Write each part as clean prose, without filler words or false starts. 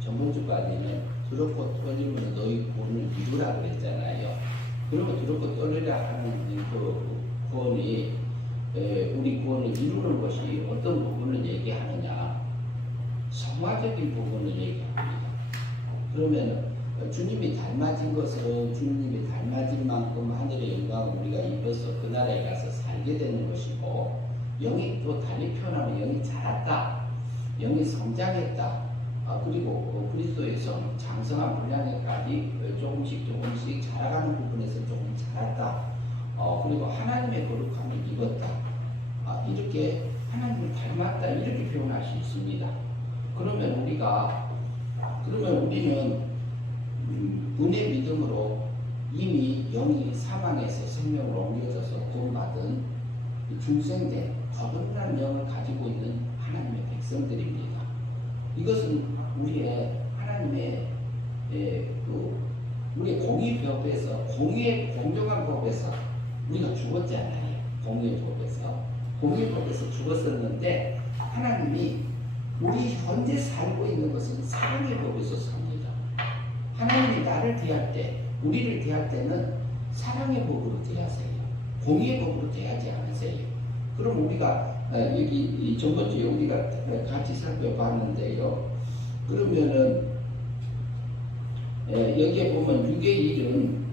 전번주까지는 두렵고 떨리면 너희 구원을 이루라 그랬잖아요. 그러면 두렵고 떨리라 하는 그 구원이 우리 구원을 이루는 것이 어떤 부분을 얘기하느냐? 성화적인 부분을 얘기합니다. 그러면 주님이 닮아진 것은 주님이 닮아진 만큼 하늘의 영광을 우리가 입어서 그 나라에 가서 살게 되는 것이고, 영이 또 달리 표현하면 영이 자랐다, 영이 성장했다, 그리고 그리스도에서 장성한 분량에까지 조금씩 자라가는 부분에서 조금 자랐다, 그리고 하나님의 거룩함을 입었다, 이렇게 하나님을 닮았다, 이렇게 표현할 수 있습니다. 그러면 우리는 은혜 믿음으로 이미 영이 사망에서 생명으로 옮겨져서 구원받은 중생된 거듭난 영을 가지고 있는 하나님의 백성들입니다. 이것은 우리의 하나님의 우리의 공의법에서, 공의의 공정한 법에서 우리가 죽었잖아요. 공의법에서 죽었었는데, 하나님이 우리 현재 살고 있는 것은 사랑의 법에서 삽니다. 하나님이 나를 대할 때, 우리를 대할 때는 사랑의 법으로 대하세요. 공의의 법으로 대하지 않으세요. 그럼 우리가 여기 전번주에 우리가 같이 살펴봤는데요. 그러면은 여기에 보면 육의 일은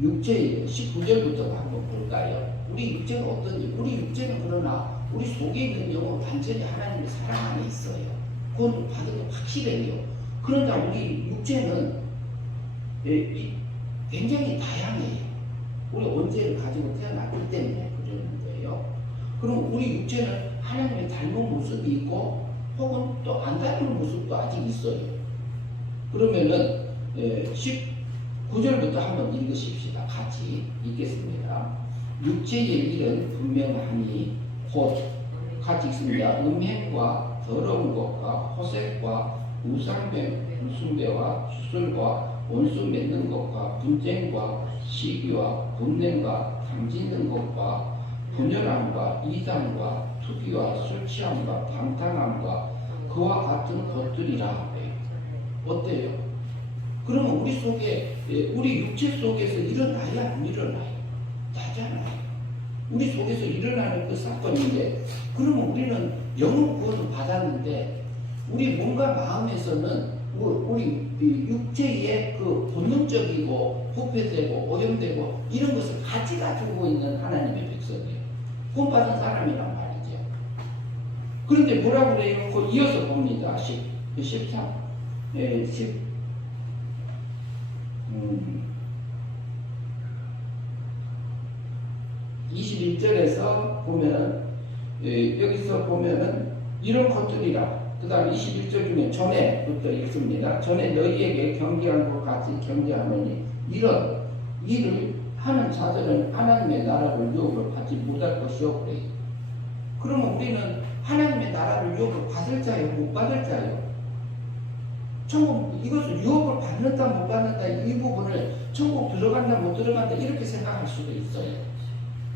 육체의 19절부터 한번 볼까요? 우리 육체는 어떤지, 우리 육체는 그러나 우리 속에 있는 영은 완전히 하나님의 사랑 안에 있어요. 그건 받은 거 확실해요. 그러나 우리 육체는 굉장히 다양해요. 우리 원죄를 가지고 태어났기 때문에 그러는 거예요. 그럼 우리 육체는 하나님의 닮은 모습이 있고, 혹은 또 안 닮은 모습도 아직 있어요. 그러면은 19절부터 한번 읽으십시다. 같이 읽겠습니다. 육체의 일은 분명하니 곧 같이 읽습니다. 음행과 더러운 것과 호색과 우상배와 수술과 원수 맺는 것과 분쟁과 시기와 분냄과 탐지는 것과 분열함과 이단과 투기와 술 취함과 방탕함과 그와 같은 것들이라. 어때요? 그러면 우리 속에, 우리 육체 속에서 일어나야 안 일어나요? 나잖아요. 우리 속에서 일어나는 그 사건인데, 그러면 우리는 영혼 구원을 받았는데, 우리 몸과 마음에서는 우리 육체의 그 본능적이고 부패되고 오염되고 이런 것을 같이 가지고 있는 하나님의 백성이에요. 구원받은 사람이란 말이죠. 그런데 뭐라고 그래요? 그 이어서 봅니다. 13, 21절에서 보면은, 여기서 보면은 이런 것들이라. 그 다음 21절 중에 전에부터 읽습니다. 전에 너희에게 경계한 것 같이 경계하노니 이런 일을 하는 자들은 하나님의 나라를 유업을 받지 못할 것이요. 그래요. 그러면 우리는 하나님의 나라를 유업을 받을 자요, 못 받을 자요? 천국, 이것을 유업을 받는다 못 받는다, 이 부분을 천국 들어간다 못 들어간다 이렇게 생각할 수도 있어요.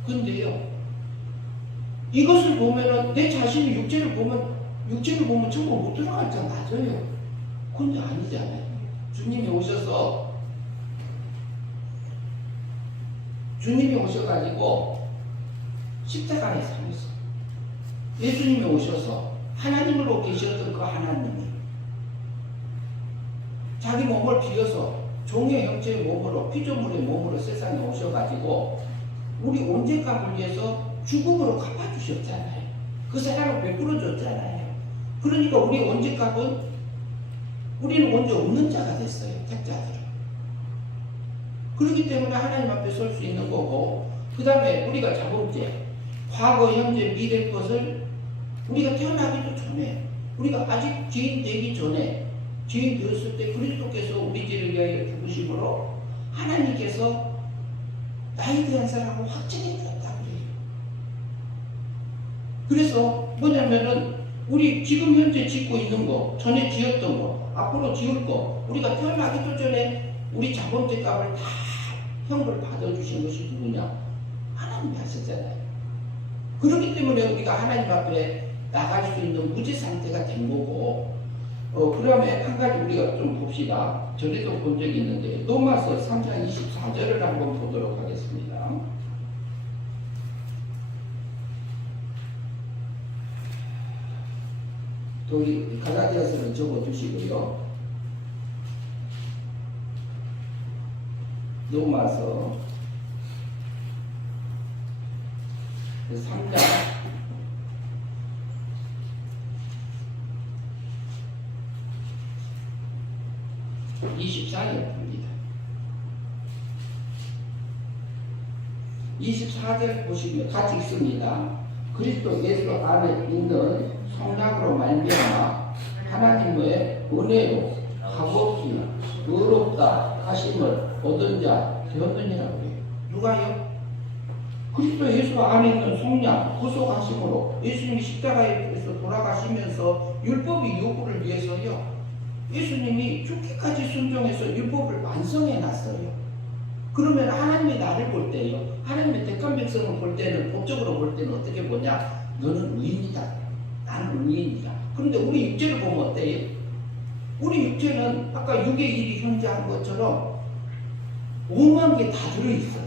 근데요, 이것을 보면은 내 자신이 육체를 보면 천국 못 들어갈 자 맞아요. 근데 아니잖아요. 주님이 오셔가지고 십자가에 사면서, 예수님이 오셔서 하나님으로 계셨던 그 하나님이 자기 몸을 비워서 종의 형체의 몸으로, 피조물의 몸으로 세상에 오셔가지고 우리 온죄값을 위해서 죽음으로 갚아주셨잖아요. 그 사랑을 베풀어줬잖아요. 그러니까 우리 온죄값은, 우리는 원죄 없는 자가 됐어요. 택자들은. 그렇기 때문에 하나님 앞에 설 수 있는 거고, 그 다음에 우리가 자범죄, 과거, 현재, 미래 것을 우리가 태어나기도 전에, 우리가 아직 죄인 되기 전에, 죄인 되었을 때 그리스도께서 우리 죄를 위하여 죽으심으로 하나님께서 나에 대한 사랑을 확증해 주었다 그래요. 그래서 뭐냐면은 우리 지금 현재 짓고 있는 거, 전에 지었던 거, 앞으로 지을 거, 우리가 태어나기도 전에 우리 자범죄 값을 다 형벌 받아주신 것이 누구냐? 하나님이 하셨잖아요. 그렇기 때문에 우리가 하나님 앞에 나갈 수 있는 무죄 상태가 된 거고, 그 다음에 한 가지 우리가 좀 봅시다. 전에도 본 적이 있는데, 로마서 3장 24절을 한번 보도록 하겠습니다. 거기 갈라디아서는 적어 주시고요. 로마서 3장 24절입니다. 24절 보시면 같이 읽습니다. 그리스도 예수 안에 있는 성령으로 말미암아 하나님의 은혜로 값없이 의롭다 하심을 얻은 자 되었느니라고 해요. 누가요? 그리스도 예수 안에 있는 성령 구속하심으로 예수님이 십자가에서 돌아가시면서 율법의 요구를 위해서요, 예수님이 죽기까지 순종해서 율법을 완성해 놨어요. 그러면 하나님이 나를 볼 때요, 하나님의 택한 백성을 볼 때는, 법적으로 볼 때는 어떻게 보냐? 너는 의인이다, 나는 의인이다. 그런데 우리 육체를 보면 어때요? 우리 육체는 아까 육의 일이 현재한 것처럼 오만 개 다 들어있어요.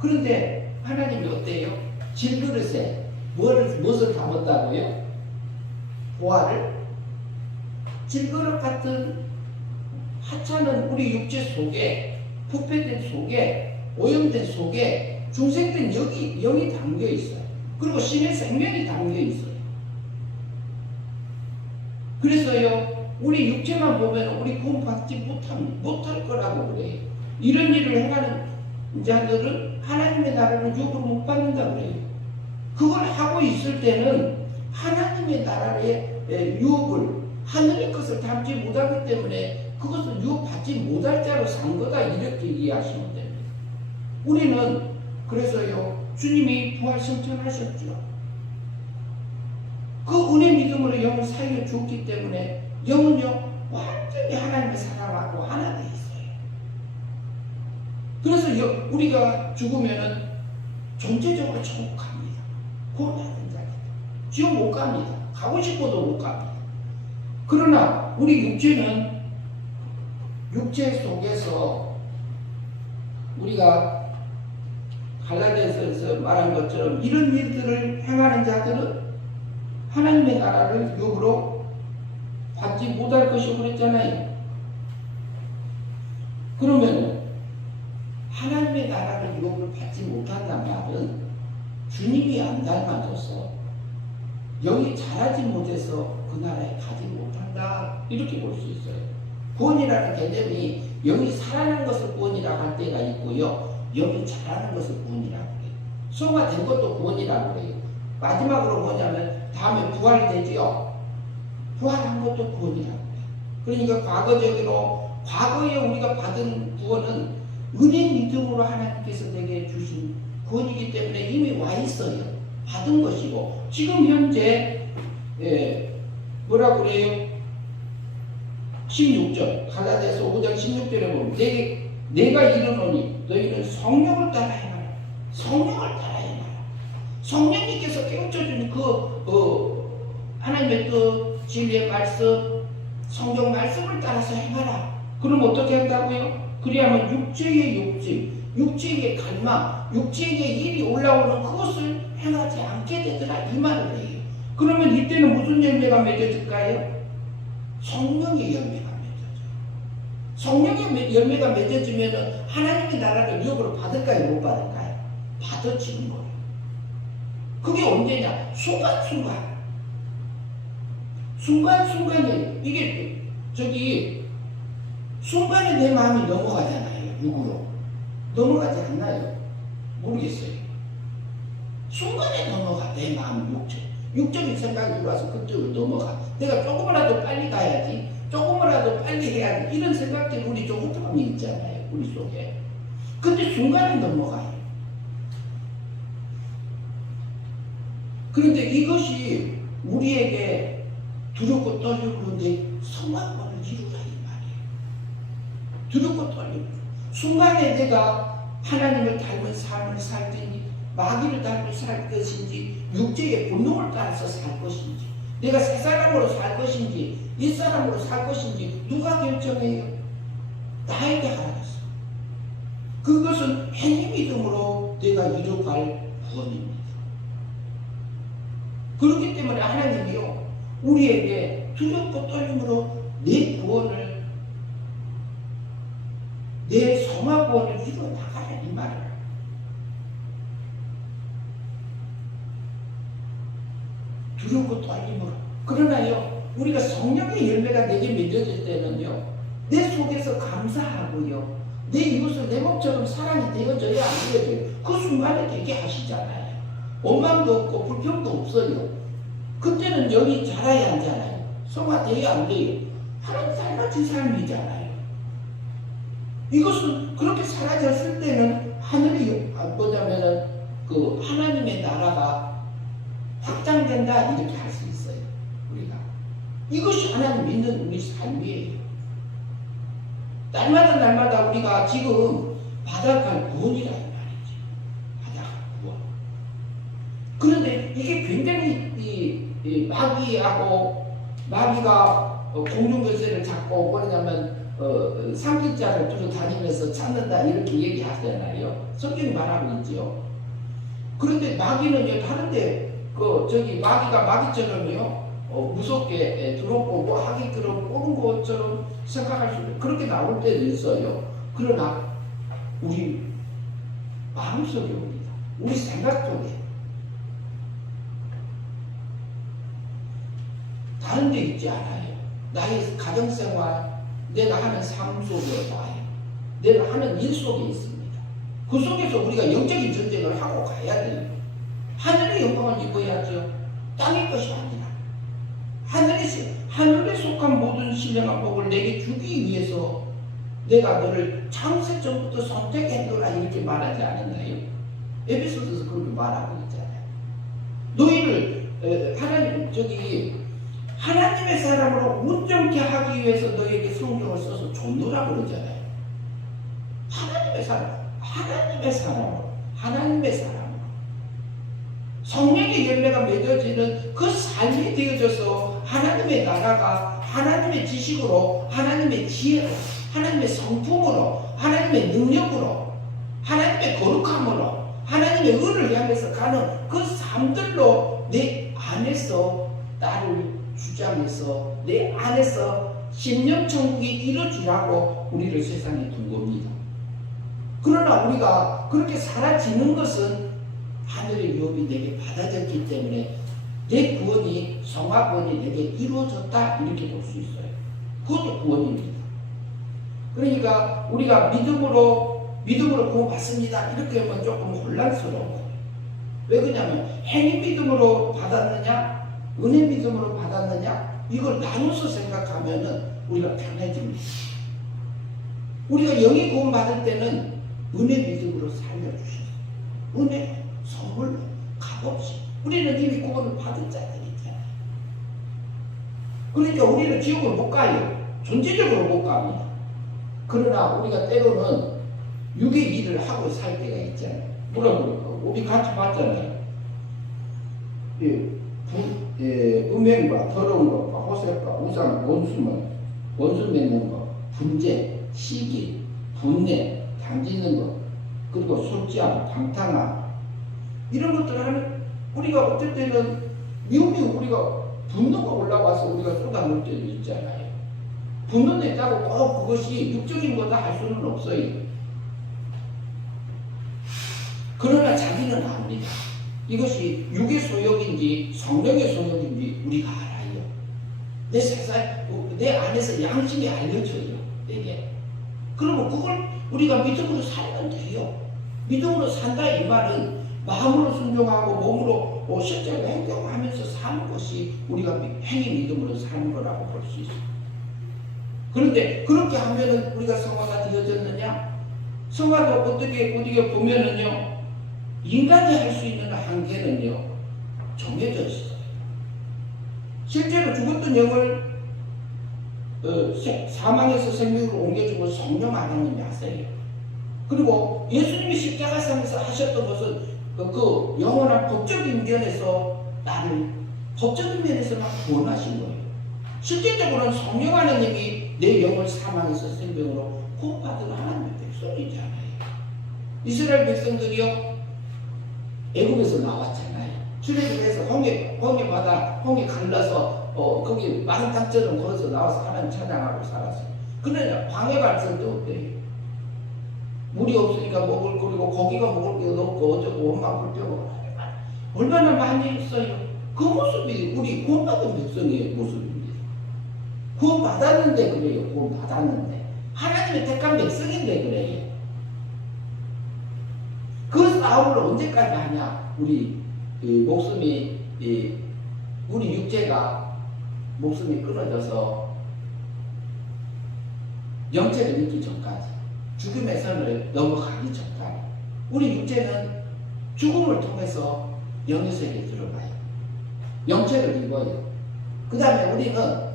그런데 하나님이 어때요? 질그릇에 무엇을 담았다고요? 보화를? 질그릇 같은 하찮은 우리 육체 속에, 부패된 속에, 오염된 속에 중생된 영이 담겨 있어요. 그리고 신의 생명이 담겨 있어요. 그래서요, 우리 육체만 보면 우리 구원받지 못할 거라고 그래요. 이런 일을 행하는 자들은 하나님의 나라를 유업으로 못 받는다고 그래요. 그걸 하고 있을 때는 하나님의 나라의 유업을, 하늘의 것을 담지 못하기 때문에 그것을 유업받지 못할 자로 산 거다, 이렇게 이해하시면 됩니다. 우리는 그래서요, 주님이 부활승천하셨죠. 그 은혜 믿음으로 영을 살려주었기 때문에 영은요, 완전히 하나님의 사랑하고 하나 돼 있어요. 그래서 우리가 죽으면은 존재적으로 천국 갑니다. 구원받은 자입니다. 지옥 못 갑니다. 가고 싶어도 못 갑니다. 그러나 우리 육체는, 육체 속에서 우리가 갈라디아서에서 말한 것처럼 이런 일들을 행하는 자들은 하나님의 나라를 유업으로 받지 못할 것이고 그랬잖아요. 그러면 하나님의 나라를 유업으로 받지 못한다는 말은 주님이 안 닮아져서 영이 자라지 못해서 그 나라에 가지 못한다, 이렇게 볼 수 있어요. 구원이라는 개념이 영이 살아난 것을 구원이라고 할 때가 있고요, 영이 자라는 것을 구원이라고 해요. 소화된 것도 구원이라고 해요. 마지막으로 뭐냐면 다음에 부활이 되지요. 부활한 것도 구원이라고 해요. 그러니까 과거적으로, 과거에 우리가 받은 구원은 은혜 믿음으로 하나님께서 내게 주신 구원이기 때문에 이미 와 있어요. 받은 것이고, 지금 현재 뭐라고 그래요? 16절, 갈라디아서 5장 16절에 보면 내가 이르노니 너희는 성령을 따라 행하라. 성령을 따라 행하라. 성령님께서 깨우쳐주는 하나님의 그 진리의 말씀, 성경 말씀을 따라서 행하라. 그럼 어떻게 한다고요? 그리하면 육체의 욕심, 육체의 갈망, 육체의 일이 올라오는 그것을 행하지 않게 되더라, 이 말을 해요. 그러면 이때는 무슨 열매가 맺어질까요? 성령의 열매가 맺어져요. 성령의 열매가 맺어지면 하나님의 나라를 유업으로 받을까요, 못 받을까요? 받아지는 거예요. 그게 언제냐? 순간순간에, 이게 순간에 내 마음이 넘어가잖아요. 육으로 넘어가지 않나요? 모르겠어요. 순간에 넘어가. 내 마음, 육적인 생각이 들어와서 그쪽으로 넘어가. 내가 조금이라도 빨리 가야지, 조금이라도 빨리 해야지, 이런 생각들이 우리 조급함이 있잖아요, 우리 속에. 근데 순간에 넘어가요. 그런데 이것이 우리에게 두렵고 떨리고 내 소망을 이루라, 이 말이에요. 두렵고 떨리고, 순간에 내가 하나님을 닮은 삶을 살든지 마귀를 닮은 살 것인지 육체의 본능을 따라서 살 것인지, 내가 새 사람으로 살 것인지 이 사람으로 살 것인지 누가 결정해요? 나에게 알았어. 그것은 행위 믿음으로 내가 이뤄갈 구원입니다. 그렇기 때문에 하나님이요 우리에게 두렵고 떨림으로 내 구원을 내 성화 구원을 이루어 나가라 이 말을. 두렵고 떨림으로. 그러나요 우리가 성령의 열매가 내게 맺어질 때는요 내 속에서 감사하고요 내 이웃을 내 몸처럼 사랑이 되어져야 안 되어져요. 그 순간에 되게 하시잖아요. 원망도 없고 불평도 없어요. 그때는 영이 자라야 하잖아요. 성화돼야 안 돼요. 하나님 닮아진 삶이잖아요. 이것은 그렇게 사라졌을 때는 하늘이 뭐냐면은 그 하나님의 나라가 확장된다 이렇게 할 수 있어요. 우리가 이것이 하나님 믿는 우리 삶이에요. 날마다 우리가 지금 받아갈 구원이라는 말이지. 받아갈 구원. 그런데 이게 굉장히 마귀가 공중별세를 잡고 뭐냐면 삼킬자를 두고 다니면서 찾는다 이렇게 얘기하잖아요. 성경이 말하고 있지요. 그런데 마귀는요 다른데 마귀가 마귀처럼요 무섭게 들어오고 뭐 하기 그런 오는 것처럼 생각할 수 있는 그렇게 나올 때도 있어요. 그러나 우리 마음속에 옵니다. 우리 생각 속에 다른 데 있지 않아요. 나의 가정생활 내가 하는 삶 속에 와요. 내가 하는 일 속에 있습니다. 그 속에서 우리가 영적인 전쟁을 하고 가야 돼요. 하늘의 영광을 입어야죠. 땅의 것이 아니라 하늘에 속한 모든 신령한 복을 내게 주기 위해서 내가 너를 창세 전부터 선택했노라 이렇게 말하지 않았나요? 에베소서에서 그렇게 말하고 있잖아요. 너희를 하나님의 사람으로 온전케 하기 위해서 너에게 성경을 써서 줬노라 그러잖아요. 하나님의 사람으로 성령의 열매가 맺어지는 그 삶이 되어져서 하나님의 나라가 하나님의 지식으로 하나님의 지혜로 하나님의 성품으로 하나님의 능력으로 하나님의 거룩함으로 하나님의 의를 향해서 가는 그 삶들로 내 안에서 나를 주장해서 내 안에서 심령천국이 이루어지라고 우리를 세상에 둔 겁니다. 그러나 우리가 그렇게 사라지는 것은 하늘의 유업이 내게 받아졌기 때문에 내 구원이 성화 구원이 내게 이루어졌다 이렇게 볼 수 있어요. 그것도 구원입니다. 그러니까 우리가 믿음으로 구원받습니다 이렇게 하면 조금 혼란스러워요. 왜 그러냐면 행위 믿음으로 받았느냐 은혜 믿음으로 받았느냐 이걸 나눠서 생각하면은 우리가 편해집니다. 우리가 영이 구원받을 때는 은혜 믿음으로 살려주셔요. 은혜 선물로 값없이 우리는 이미 구원을 받은 자들이잖아요. 그러니까 우리는 지옥을 못 가요. 존재적으로 못 갑니다. 그러나 우리가 때로는 육의 일을 하고 살 때가 있잖아요. 뭐라고 우리 같이 봤잖아요. 음행과 더러운 것과 호색과 우상, 원수 맺는 것, 분쟁, 시기, 분내, 당짓는 것, 그리고 술취함, 방탕함 이런 것들을 하는 우리가 어떨 때는 미움이 우리가 분노가 올라와서 우리가 쏟아놓을 때도 있잖아요. 분노냈다고 꼭 그것이 육적인 거다 할 수는 없어요. 그러나 자기는 압니다. 이것이 육의 소욕인지 성령의 소욕인지 우리가 알아요. 내 안에서 양심이 알려져요. 내게. 그러면 그걸 우리가 믿음으로 살면 돼요. 믿음으로 산다 이 말은 마음으로 순종하고 몸으로 실제로 행동하면서 사는 것이 우리가 행위 믿음으로 사는 거라고 볼 수 있어요. 그런데 그렇게 하면은 우리가 성화가 되어졌느냐? 성화도 어떻게 보면은요, 인간이 할 수 있는 한계는요, 정해져 있어요. 실제로 죽었던 영을 사망에서 생명으로 옮겨주고 성령 하나님이 하세요. 그리고 예수님이 십자가상에서 하셨던 것은 그 영원한 법적인 면에서 나를 법적인 면에서만 구원하신 거예요. 실제적으로는 성령 하나님이 내 영을 사망에서 생명으로 구원받은 하나님의 백성이잖아요. 이스라엘 백성들이요, 애굽에서 나왔잖아요. 출애굽해서 홍해 바다, 홍해 갈라서 거기 마른 땅처럼 걸어서 나와서 하나님 찬양하고 살았어요. 그러나 광해 발전도 어때요? 물이 없으니까 먹을 거리고 고기가 먹을 게 없고 어쩌고 원망 불평하고 얼마나 많이 있어요. 그 모습이 우리 구원받은 백성의 모습입니다. 구원받았는데 그래요. 구원받았는데 하나님의 택한 백성인데 그래요. 그 싸움을 언제까지 하냐? 우리 목숨이 우리 육체가 목숨이 끊어져서 영체를 잃기 전까지, 죽음의 선을 넘어가기 전까지 우리 육체는 죽음을 통해서 영의 세계에 들어가요. 영체를 입어요. 그 다음에 우리는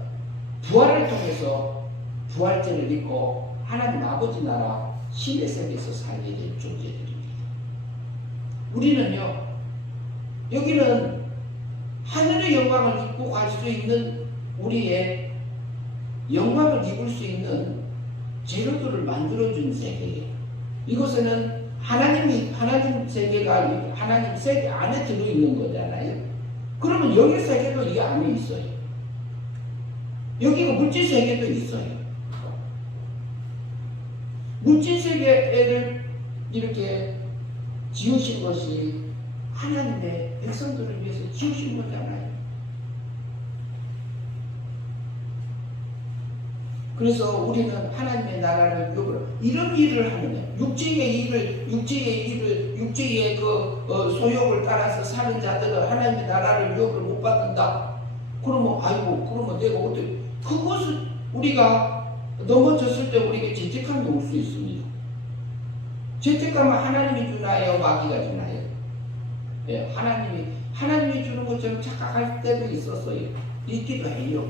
부활을 통해서 부활체를 입고 하나님 아버지 나라 신의 세계에서 살게 될 존재들입니다. 우리는요, 여기는 하늘의 영광을 입고 갈 수 있는, 우리의 영광을 입을 수 있는 재료들을 만들어준 세계예요. 이곳에는 하나님 세계가 하나님 세계 안에 들어있는 거잖아요. 그러면 여기 세계도 이 안에 있어요. 여기가 물질 세계도 있어요. 물질 세계를 이렇게 지으신 것이 하나님의 백성들을 위해서 지으신 거잖아요. 그래서 우리는 하나님의 나라를 이런 일을 하느냐, 육체의 그 소욕을 따라서 사는 자들은 하나님의 나라를 유업을 못 받는다. 그러면 그러면 내가 어떻게, 그것을 우리가 넘어졌을 때 우리에게 죄책감이 올 수 있습니다. 죄책감은 하나님이 주나요, 마귀가 주나요? 예, 하나님이 주는 것처럼 착각할 때도 있었어요. 있기도 해요.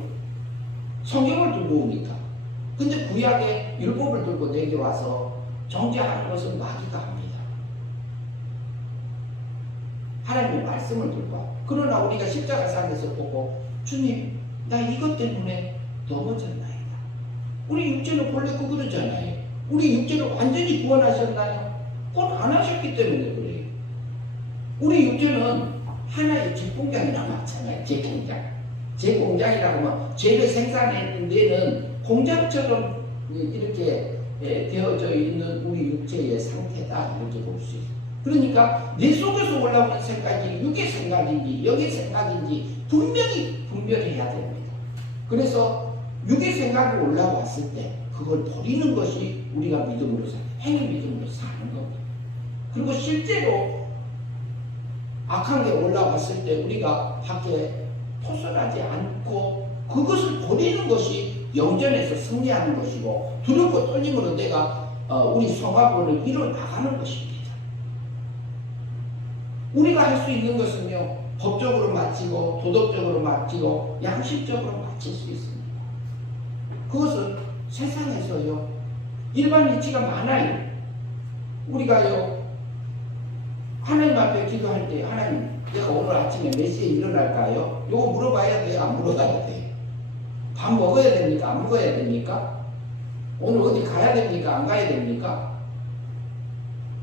성경을 들고 오니까. 근데 구약의 율법을 들고 내게 와서 정죄하는 것은 마귀가 합니다. 하나님의 말씀을 들고 와. 그러나 우리가 십자가상에서 보고, 주님, 나 이것 때문에 넘어졌나이다. 우리 육체는 원래 그러잖아요. 우리 육체를 완전히 구원하셨나요? 구원 안 하셨기 때문에 그래요. 우리 육체는 하나의 제공장이랑 마찬가지예요. 제공장이라고 하면 죄를 생산했는 데는 공장처럼 이렇게 되어져 있는 우리 육체의 상태다, 이렇게 볼 수 있어요. 그러니까 내 속에서 올라오는 생각이 육의 생각인지 영의 생각인지 분별해야 됩니다. 그래서 육의 생각이 올라왔을 때 그걸 버리는 것이 우리가 믿음으로 행위 믿음으로 사는 겁니다. 그리고 실제로 악한 게 올라왔을 때 우리가 밖에 토설하지 않고 그것을 버리는 것이 영전에서 승리하는 것이고, 두렵고 떨림으로 내가 우리 성화권을 이뤄나가는 것입니다. 우리가 할 수 있는 것은요, 법적으로 마치고 도덕적으로 마치고 양심적으로 마칠 수 있습니다. 그것은 세상에서요, 일반 이치가 많아요. 우리가요, 하나님 앞에 기도할 때, 하나님, 내가 오늘 아침에 몇 시에 일어날까요? 요거 물어봐야 돼요? 안 물어봐야 돼요? 밥 먹어야 됩니까? 안 먹어야 됩니까? 오늘 어디 가야 됩니까? 안 가야 됩니까?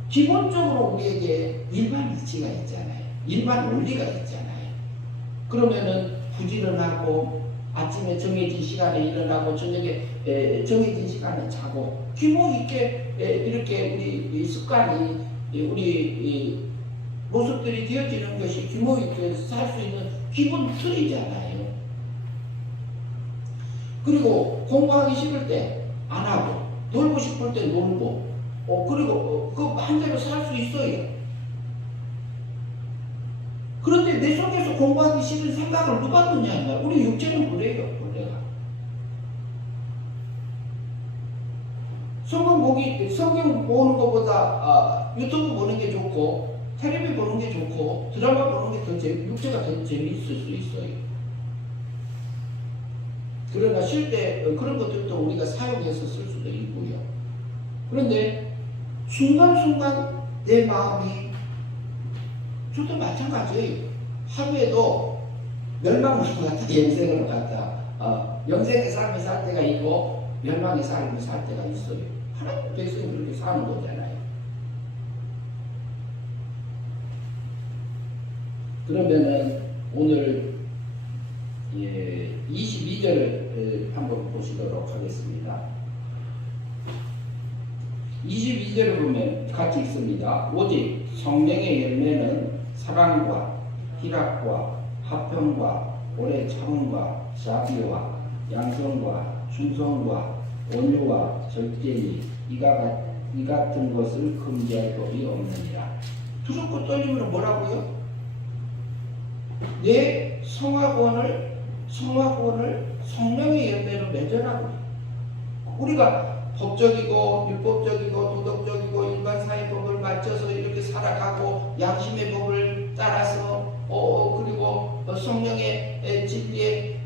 기본적으로 우리에게 일반 이치가 있잖아요. 일반 원리가 있잖아요. 그러면은 부지런하고 아침에 정해진 시간에 일어나고 저녁에 정해진 시간에 자고 규모 있게 이렇게 우리 습관이 우리 모습들이 되어지는 것이 규모 있게 살 수 있는 기본 틀이잖아요. 그리고 공부하기 싫을 때 안 하고 놀고 싶을 때 놀고 그리고 그 마음대로 살 수 있어요. 그런데 내 속에서 공부하기 싫은 생각을 누가 드냐? 우리 육체는 그래요. 원래가 성경 보는 것보다 유튜브 보는 게 좋고 텔레비 보는 게 좋고 드라마 보는 게 더 육체가 더 재미있을 수 있어요. 그러나 쉴 때 그런 것들도 우리가 사용해서 쓸 수도 있고요. 그런데 순간순간 내 마음이 저도 마찬가지예요. 하루에도 멸망으로 갔다 영생으로 갔다 영생의 삶을 살 때가 있고 멸망의 삶을 살 때가 있어요. 하나님 백성이 그렇게 사는 거잖아요. 그러면은 오늘 22절을 한번 보시도록 하겠습니다. 22절을 보면 같이 있습니다. 오직 성령의 열매는 사랑과 희락과 화평과 오래 참음과 자비와 양성과 충성과 온유와 절제니 이 같은 것을 금지할 법이 없느니라. 두렵고 떨림으로 뭐라고요? 내 성화권을 성령의 열매로 맺으라고. 우리가 법적이고 율법적이고 도덕적이고 일반 사회법을 맞춰서 이렇게 살아가고 양심의 법을 따라서 그리고 성령의 진리에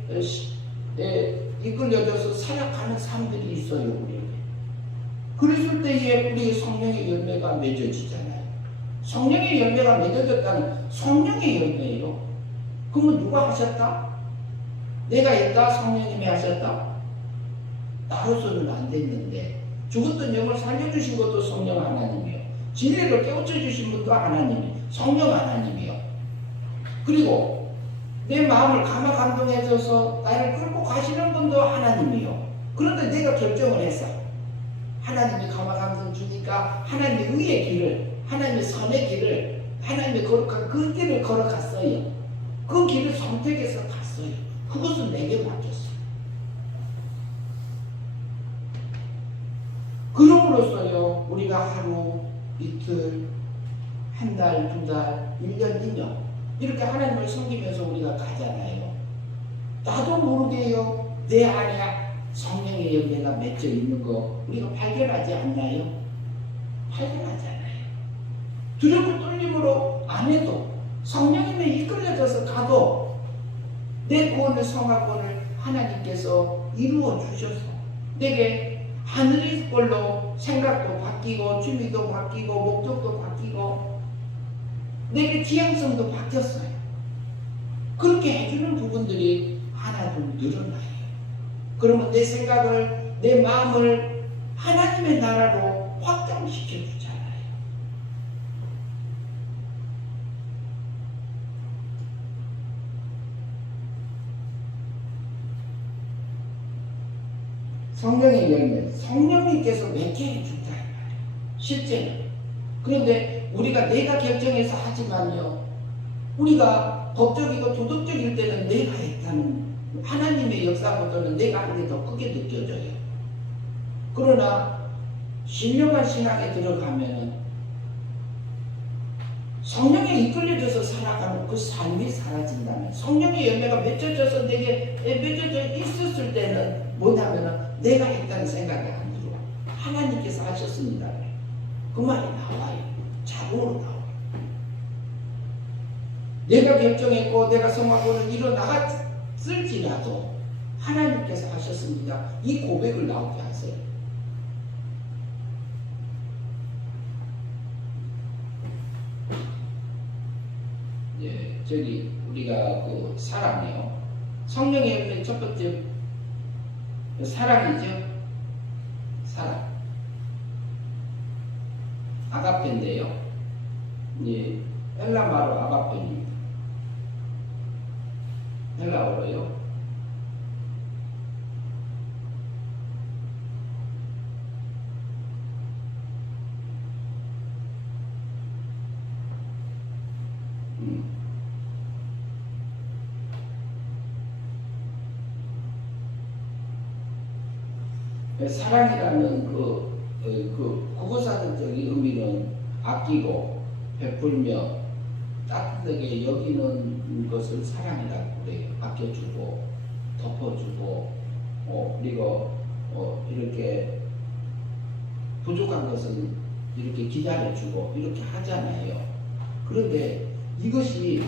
이끌려져서 살아가는 사람들이 있어요. 우리에게. 그랬을 때에 우리의 성령의 열매가 맺어지잖아요. 성령의 열매가 맺어졌다는 성령의 열매예요. 그러면 누가 하셨다? 내가 했다? 성령님이 하셨다? 나로서는 안 됐는데 죽었던 영을 살려주신 것도 성령 하나님이요. 진리를 깨우쳐 주신 것도 하나님이 성령 하나님이요. 그리고 내 마음을 감화감동해줘서 나를 끌고 가시는 분도 하나님이요. 그런데 내가 결정을 했어. 하나님이 감화감동 주니까 하나님의 의의 길을, 하나님의 선의 길을, 하나님의 거룩한 그 길을 걸어갔어요. 그 길을 선택해서 갔어요. 그것은 내게 맡겼어요. 그럼으로써요, 우리가 하루, 이틀, 한 달, 두 달, 1년, 2년 이렇게 하나님을 섬기면서 우리가 가잖아요. 나도 모르게요, 내 안에 성령의 열매가 맺혀 있는 거 우리가 발견하지 않나요? 발견하잖아요. 두렵고 떨림으로 안 해도 성령님에 이끌려져서 가도 내 구원의 성화권을 하나님께서 이루어 주셔서 내게 하늘의 걸로 생각도 바뀌고 취미도 바뀌고 목적도 바뀌고 내게 지향성도 바뀌었어요. 그렇게 해주는 부분들이 하나둘 늘어나요. 그러면 내 생각을, 내 마음을 하나님의 나라로 확장시켜 주잖아요. 성령의 열매, 성령님께서 맺게 해준다. 실제는. 그런데 우리가 내가 결정해서 하지만요, 우리가 법적이고 도덕적일 때는 내가 했다는 하나님의 역사보다는 내가 하는 게 더 크게 느껴져요. 그러나 신령한 신앙에 들어가면 성령에 이끌려져서 살아가는 그 삶이 사라진다면, 성령의 열매가 맺혀져서 내게 맺혀져 있었을 때는 뭐냐면은 내가 했다는 생각이 안 들어와. 하나님께서 하셨습니다. 그 말이 나와요. 자동으로 나와요. 내가 결정했고 내가 성화권을 이뤄나갔을지라도 하나님께서 하셨습니다. 이 고백을 나오게 하세요. 예, 저기 우리가 그 사랑이요. 성령의 열매 첫 번째 사랑이죠. 사랑. 아가페인데요. 예, 헬라말로 아가페입니다. 헬라어로요. 사랑이라는 그 국어사전적인 의미는 아끼고 베풀며 따뜻하게 여기는 것을 사랑이라고 그래요. 아껴주고 덮어주고 그리고 이렇게 부족한 것은 이렇게 기다려주고 이렇게 하잖아요. 그런데 이것이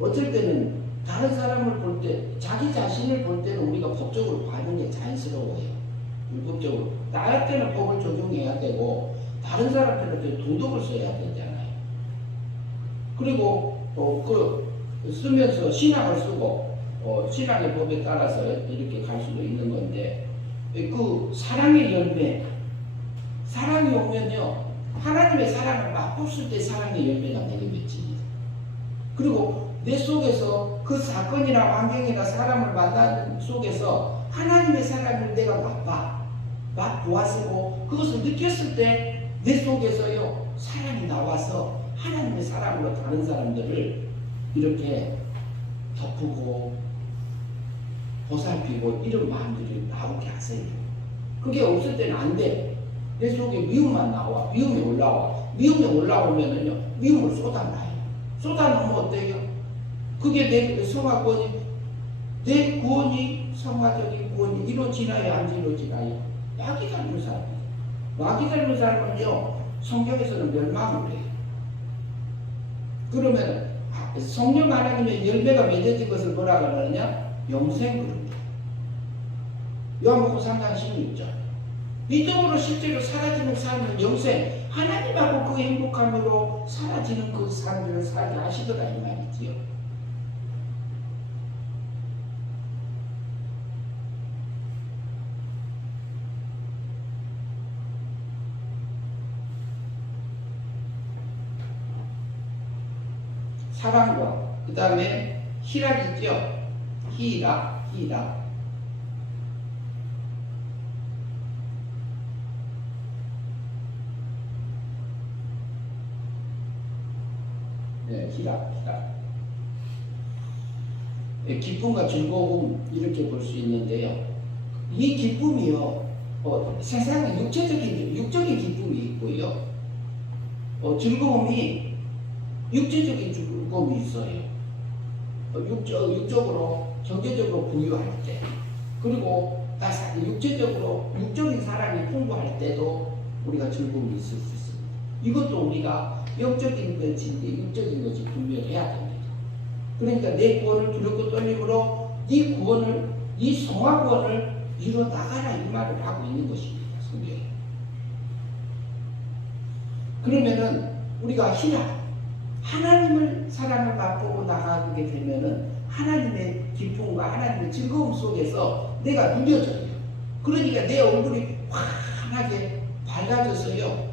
어쩔 때는 다른 사람을 볼 때, 자기 자신을 볼 때는 우리가 법적으로 봐는 게 자연스러워요. 율법적으로 나한테는 법을 적용해야 되고 다른 사람들한테 도덕을 써야 되잖아요. 그리고 쓰면서 신학을 쓰고 신앙의 법에 따라서 이렇게 갈 수도 있는 건데, 그 사랑의 열매, 사랑이 오면요, 하나님의 사랑을 맛봤을 때 사랑의 열매가 내게 맺힙니다. 그리고 내 속에서 그 사건이나 환경이나 사람을 만나는 속에서 하나님의 사랑을 내가 맛보았고 그것을 느꼈을 때 내 속에서요 사랑이 나와서 하나님의 사랑으로 다른 사람들을 이렇게 덮고 보살피고 이런 마음들이 나오게 하세요. 그게 없을 때는 안 돼. 내 속에 미움만 나와. 미움이 올라와. 미움이 올라오면은요 미움을 쏟아놔요. 쏟아놓으면 어때요? 그게 내 성화권이, 내 구원이, 성화적인 구원이 이루어지나요? 안 이루어지나요? 마귀 닮은 사람이에요. 마귀 닮은 사람은요 성경에서는 멸망을 해요. 그러면 성령 하나님의 열매가 맺어진 것을 뭐라 그러느냐? 영생 그럽니다. 요한복음 3장 16절. 믿음으로 실제로 사라지는 삶은 영생, 하나님하고 그 행복함으로 사라지는 그 삶을 살게 하시더라 이 말이지요. 사랑과 그 다음에 희락 있죠? 희락. 네, 희락. 기쁨과 즐거움 이렇게 볼 수 있는데요. 이 기쁨이요, 세상에 육적인 기쁨이 있고요. 즐거움이 육체적인 즐거움이 있어요. 육적으로 경제적으로 부유할 때, 그리고 육체적으로 육적인 사랑이 풍부할 때도 우리가 즐거움이 있을 수 있습니다. 이것도 우리가 영적인 것인지 육적인 것이 분별해야 됩니다. 그러니까 내 구원을 두렵고 떨림으로 네 구원을, 네 성화 구원을 이루어 나가라 이 말을 하고 있는 것입니다. 성경에. 그러면은 우리가 하나님을 사랑을 맛보고 나가게 되면은 하나님의 기쁨과 하나님의 즐거움 속에서 내가 누려져요. 그러니까 내 얼굴이 환하게 밝아져서요.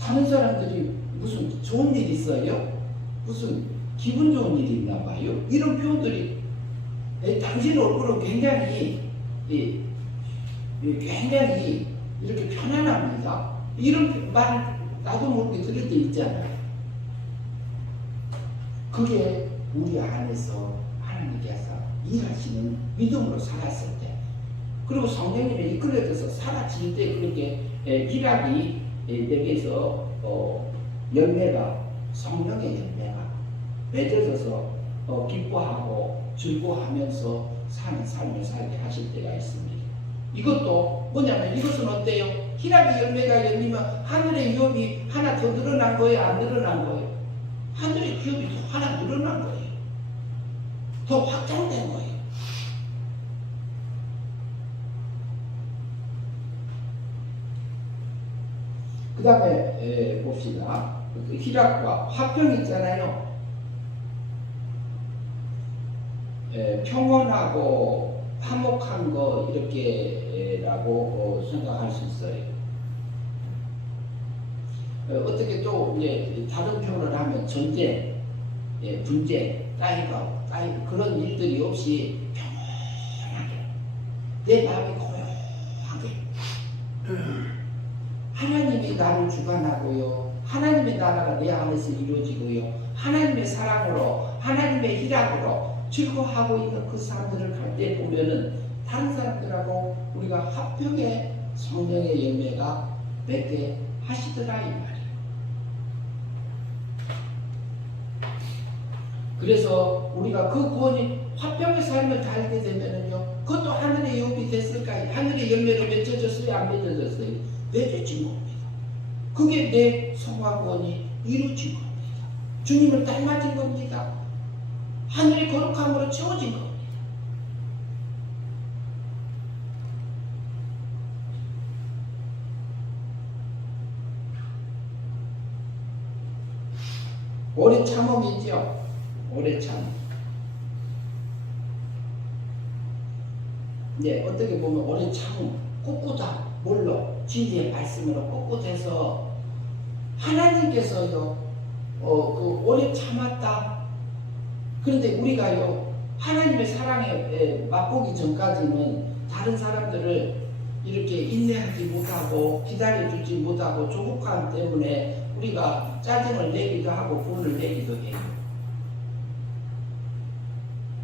다른 사람들이 무슨 좋은 일 있어요? 무슨 기분 좋은 일이 있나 봐요. 이런 표현들이 당신 얼굴은 굉장히 이렇게 편안합니다. 이런 말 나도 모르게 들을 때 있잖아요. 그게 우리 안에서 하나님께서 일하시는 믿음으로 살았을 때, 그리고 성령님의 이끌어져서 사라질 때 그렇게 희락이 내게서 열매가, 성령의 열매가 맺어져서 기뻐하고 즐거워하면서 사는 삶을 살게 하실 때가 있습니다. 이것도 뭐냐면 이것은 어때요? 희락의 열매가 열리면 하늘의 유업이 하나 더 늘어난 거예요? 안 늘어난 거예요? 하늘의 기업이 더 하나 늘어난 거예요. 더 확장된 거예요. 그 다음에 봅시다. 희락과 화평 있잖아요. 평온하고 화목한 거 이렇게라고 생각할 수 있어요. 어떻게 또 이제 다른 표현을 하면 전쟁, 분쟁, 따위가 그런 일들이 없이 평온하게 내 마음이 고요하게 하나님이 나를 주관하고요, 하나님의 나라가 내 안에서 이루어지고요, 하나님의 사랑으로, 하나님의 희락으로 즐거워하고 있는 그 사람들을 갈 때 보면은 다른 사람들하고 우리가 화평의 성령의 열매가 맺게 하시더라 이 말이에요. 그래서 우리가 그 구원이 화평의 삶을 살게 되면은요, 그것도 하늘의 유업이 됐을까요? 하늘의 열매로 맺어졌어요? 안 맺어졌어요? 맺어진 겁니다. 그게 내 성화 구원이 이루어진 겁니다. 주님을 닮아진 겁니다. 하늘의 거룩함으로 채워진 겁니다. 오래 참음이죠. 오래 참. 네, 어떻게 보면 오래 참 꿋꿋한 뭘로 진리의 말씀으로 꿋꿋해서 하나님께서요 그 오래 참았다. 그런데 우리가요 하나님의 사랑에 맛보기 전까지는 다른 사람들을 이렇게 인내하지 못하고 기다려주지 못하고 조급함 때문에 우리가 짜증을 내기도 하고 분을 내기도 해요.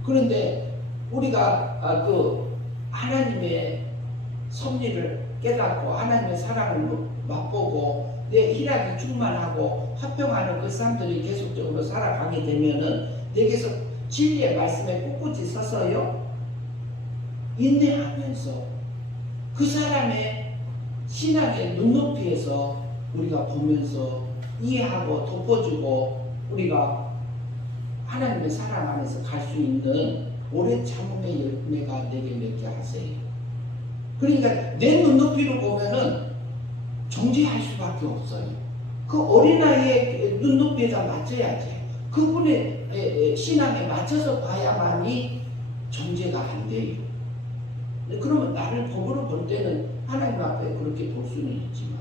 그런데 우리가 그 하나님의 섭리를 깨닫고 하나님의 사랑을 맛보고 내 희락이 충만하고 화평하는 그 사람들이 계속적으로 살아가게 되면은 내게서 진리의 말씀에 꿋꿋이 서서요 인내하면서 그 사람의 신앙의 눈높이에서 우리가 보면서 이해하고 덮어주고 우리가 하나님의 사랑 안에서 갈 수 있는 오래 참음의 열매가 내게 맺게 하세요. 그러니까 내 눈높이로 보면은 정죄할 수밖에 없어요. 그 어린아이의 눈높이에다 맞춰야지. 그분의 신앙에 맞춰서 봐야만이 정죄가 안 돼요. 그러면 나를 법으로 볼 때는 하나님 앞에 그렇게 볼 수는 있지만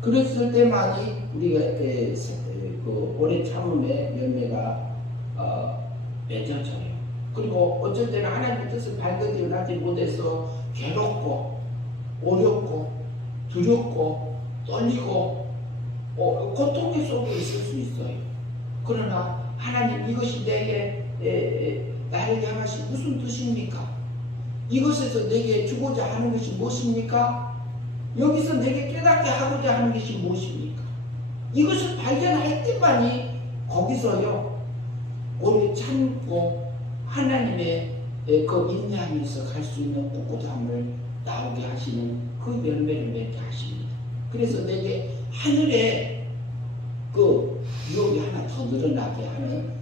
그랬을 때만이 우리가 그 오래 참음의 열매가 맺어져요. 그리고 어쩔 때는 하나님의 뜻을 발견을 하지 못해서 괴롭고 어렵고 두렵고 떨리고 고통의 속에 있을 수 있어요. 그러나 하나님 이것이 내게 나를 향하신 무슨 뜻입니까? 이것에서 내게 주고자 하는 것이 무엇입니까? 여기서 내게 깨닫게 하고자 하는 것이 무엇입니까? 이것을 발견할 때만이 거기서요 오래 참고 하나님의 그 인내하면서 갈 수 있는 꿋꿋함을 나오게 하시는 그 열매를 맺게 하십니다. 그래서 내게 하늘에 그 유혹이 하나 더 늘어나게 하는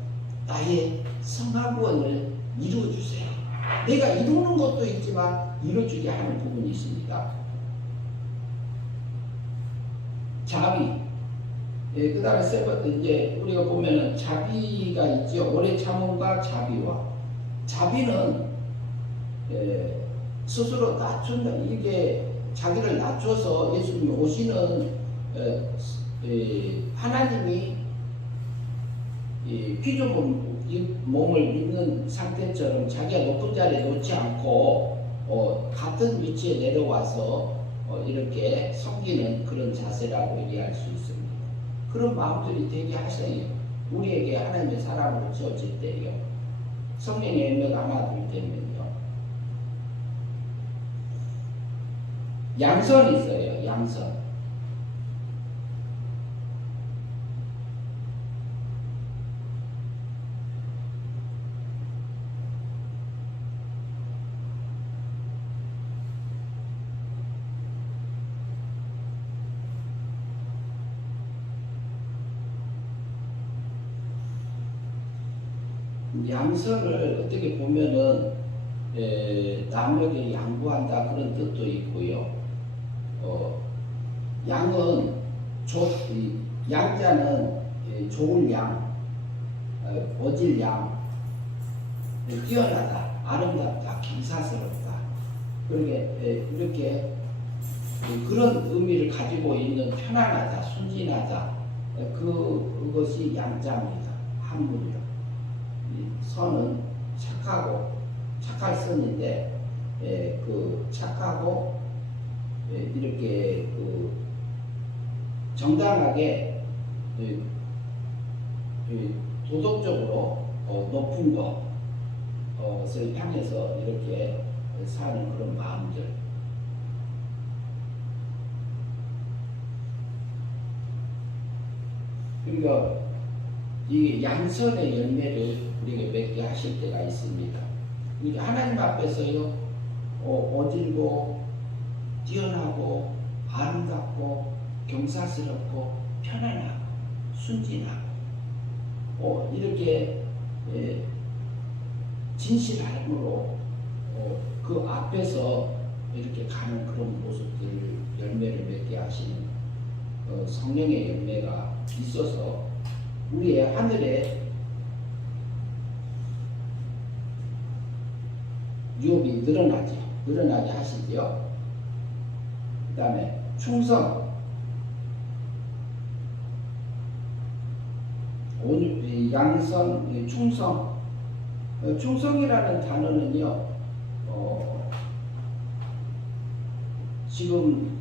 나의 성화구원을 이루어주세요. 내가 이루는 것도 있지만 이루어주게 하는 부분이 있습니다. 자비. 그 다음에 세 번째, 이제 우리가 보면은 자비가 있죠. 오래 참음과 자비와. 자비는 스스로 낮춘다. 이게 자기를 낮춰서 예수님이 오시는 하나님이 피조물 몸을 입는 상태처럼 자기가 높은 자리에 놓지 않고 같은 위치에 내려와서 이렇게 섬기는 그런 자세라고 얘기할 수 있습니다. 그런 마음들이 되게 하세요. 우리에게 하나님의 사랑으로 지어질 때요. 성령의 열매가 하나 둘 때면요. 양선이 있어요. 양선. 양선을 어떻게 보면은 남에게 양보한다 그런 뜻도 있고요. 양은 양자는 좋은 양, 어질 양, 뛰어나다, 아름답다, 경사스럽다. 이렇게 그런 의미를 가지고 있는 편안하다, 순진하다. 그것이 양자입니다. 한문이요. 선은 착할 선인데 그 착하고 이렇게 그 정당하게 도덕적으로 높은 것을 향해서 이렇게 사는 그런 마음들. 그러니까 이 양선의 열매를 우리에게 맺게 하실 때가 있습니다. 그러니까 하나님 앞에서요 어질고 뛰어나고 아름답고 경사스럽고 편안하고 순진하고 이렇게 진실함으로 그 앞에서 이렇게 가는 그런 모습들을 열매를 맺게 하시는 성령의 열매가 있어서 우리의 하늘에 유업이 늘어나게 하시죠. 그 다음에 충성, 양선, 충성. 충성이라는 단어는요, 지금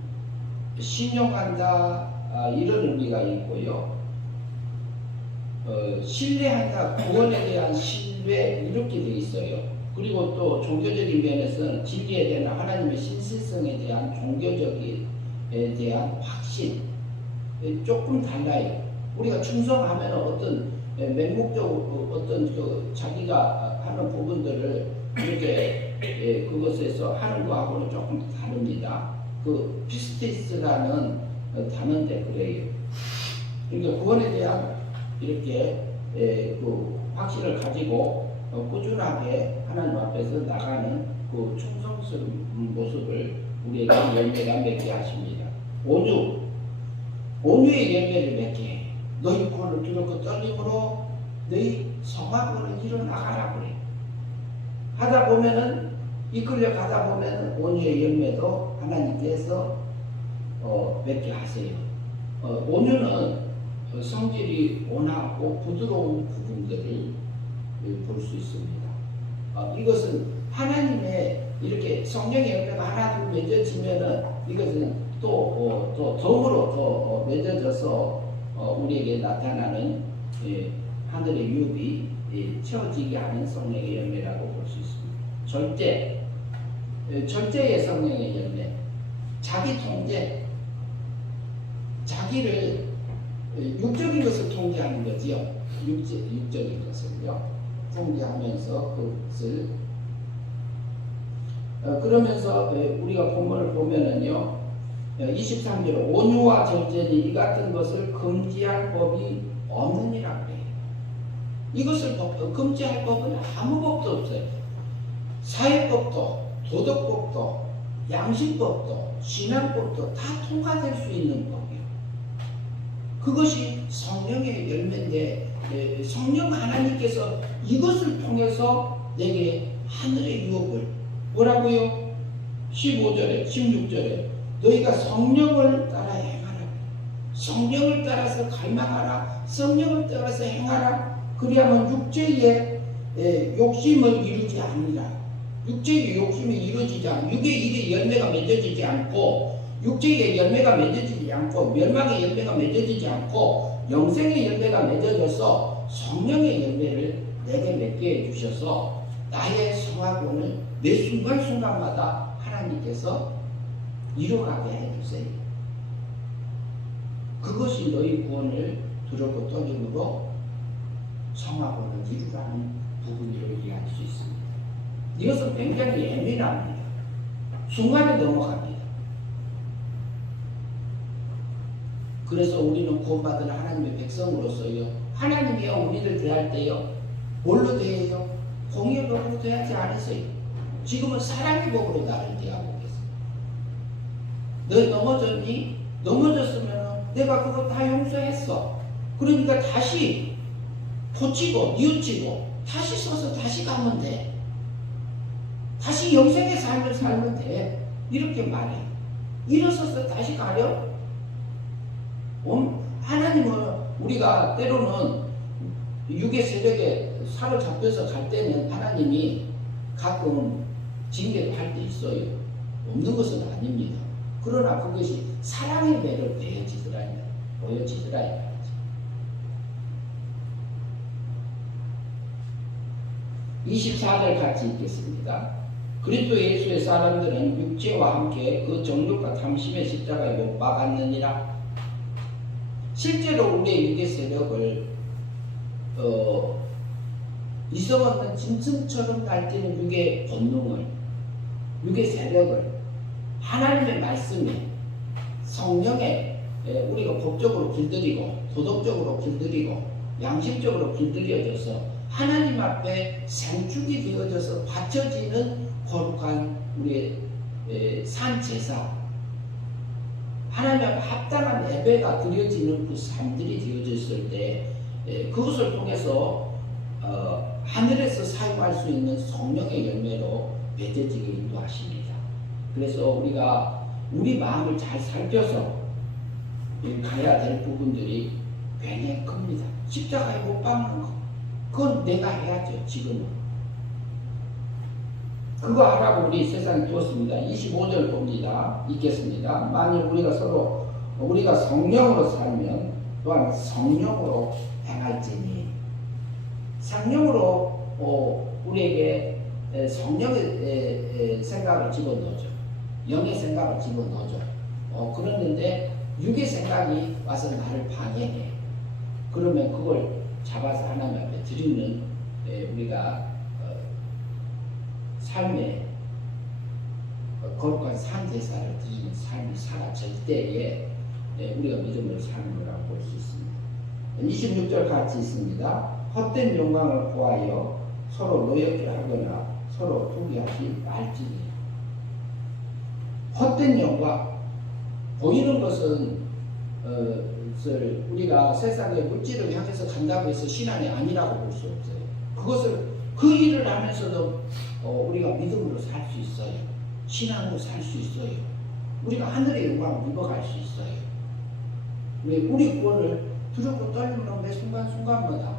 신용한다, 이런 의미가 있고요. 신뢰한다, 구원에 대한 신뢰, 이렇게 돼 있어요. 그리고 또 종교적인 면에서는 진리에 대한 하나님의 신실성에 대한 종교적인 대한 확신, 조금 달라요. 우리가 충성하면 어떤 맹목적으로 어떤 자기가 하는 부분들을 이렇게 그것에서 하는 거하고는 조금 다릅니다. 그 피스티스라는 단어인데 그래요. 그러니까 구원에 대한 이렇게 그 확신을 가지고 꾸준하게 하나님 앞에서 나가는 그 충성스러운 모습을 우리에게 열매가 맺게 하십니다. 온유의 열매를 맺게 해. 너희 구원을 두렵고 떨림으로 너희 성화구원을 이뤄나가라 그래. 하다 보면은 이끌려 가다 보면은 온유의 열매도 하나님께서 맺게 하세요. 온유는 성질이 온화하고 부드러운 부분들을 볼 수 있습니다. 이것은 하나님의 이렇게 성령의 열매가 하나 둘 맺어지면은 이것은 또 덤으로 더 맺어져서 우리에게 나타나는 하늘의 유업이 채워지게 하는 성령의 열매라고 볼 수 있습니다. 절제의 성령의 열매, 자기 통제, 자기를 육적인 것을 통제하는 거지요. 육적인 것을요 통제하면서 그것을 그러면서 우리가 본문을 보면은요 23절 온유와 절제니 이 같은 것을 금지할 법이 없느니라 그래요. 이것을 금지할 법은 아무 법도 없어요. 사회법도 도덕법도 양심법도 신앙법도 다 통과될 수 있는 법이에요. 그것이 성령의 열매인데 성령 하나님께서 이것을 통해서 내게 하늘의 유업을 뭐라고요? 15절에 16절에 너희가 성령을 따라 행하라. 성령을 따라서 갈망하라. 성령을 따라서 행하라. 그리하면 육체의 욕심을 이루지 않으라. 육체의 욕심이 이루어지지 않고 육의 일의 열매가 맺어지지 않고 육체의 열매가 맺어지지 않고 멸망의 열매가 맺어지지 않고 영생의 열매가 맺어져서 성령의 열매를 내게 맺게 해주셔서 나의 성화구원을 매 순간순간마다 하나님께서 이뤄가게 해주세요. 그것이 너희 구원을 두렵고 떨림으로 성화구원을 이루라는 부분으로 이해할 수 있습니다. 이것은 굉장히 예민합니다. 순간에 넘어갑니다. 그래서 우리는 구원받은 하나님의 백성으로서요 하나님이요 우리를 대할 때요 뭘로 대해요? 공의의 법으로 대하지 않으세요. 지금은 사랑의 법으로 나를 대하고 계세요. 너 넘어졌니? 넘어졌으면 내가 그거 다 용서했어. 그러니까 다시 고치고 뉘우치고 다시 서서 다시 가면 돼. 다시 영생의 삶을 살면 돼. 이렇게 말해. 일어서서 다시 가려? 하나님은 우리가 때로는 육의 세력에 사로잡혀서 갈 때는 하나님이 가끔 징계를 할 때 있어요. 없는 것은 아닙니다. 그러나 그것이 사랑의 매를 보여지더라 이 말이죠. 24절 같이 읽겠습니다. 그리스도 예수의 사람들은 육체와 함께 그 정욕과 탐심의 십자가에 못 박았느니라. 실제로 우리의 육의 세력을 이성 없는 짐승처럼 날뛰는 육의 본능을, 육의 세력을 하나님의 말씀에 성령에 우리가 법적으로 길들이고 도덕적으로 길들이고 양심적으로 길들여져서 하나님 앞에 생축이 되어져서 바쳐지는 거룩한 우리의 산제사, 하나님 앞에 합당한 예배가 드려지는 그 삶들이 되어졌을 때 그것을 통해서 하늘에서 사용할 수 있는 성령의 열매로 맺어지게 인도하십니다. 그래서 우리가 우리 마음을 잘 살펴서 가야 될 부분들이 굉장히 큽니다. 십자가에 못 박는 거, 그건 내가 해야죠. 지금은 그거 하라고 우리 세상에 두었습니다. 25절 봅니다. 읽겠습니다. 만일 우리가 성령으로 살면 또한 성령으로 행할지니. 성령으로 우리에게 성령의 생각을 집어넣어줘. 영의 생각을 집어넣어줘. 그러는데 육의 생각이 와서 나를 방해해. 그러면 그걸 잡아서 하나님 앞에 드리는 우리가 삶의 거룩한 산제사를 드리는 삶이 사라질 때에 우리가 믿음으로 사는 거라고 볼 수 있습니다. 26절 같이 있습니다. 헛된 영광을 보하여 서로 노엽게 하거나 서로 포기하지 말지니. 헛된 영광, 보이는 것은 우리가 세상의 물질을 향해서 간다고 해서 신앙이 아니라고 볼 수 없어요. 그 일을 하면서도 우리가 믿음으로 살 수 있어요. 신앙으로 살 수 있어요. 우리가 하늘의 영광을 입어갈 수 있어요. 우리 구원을 두렵고 떨림으로 매 순간순간마다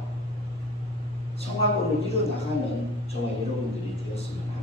성화권을 이루어나가는 저와 여러분들이 되었으면 합니다.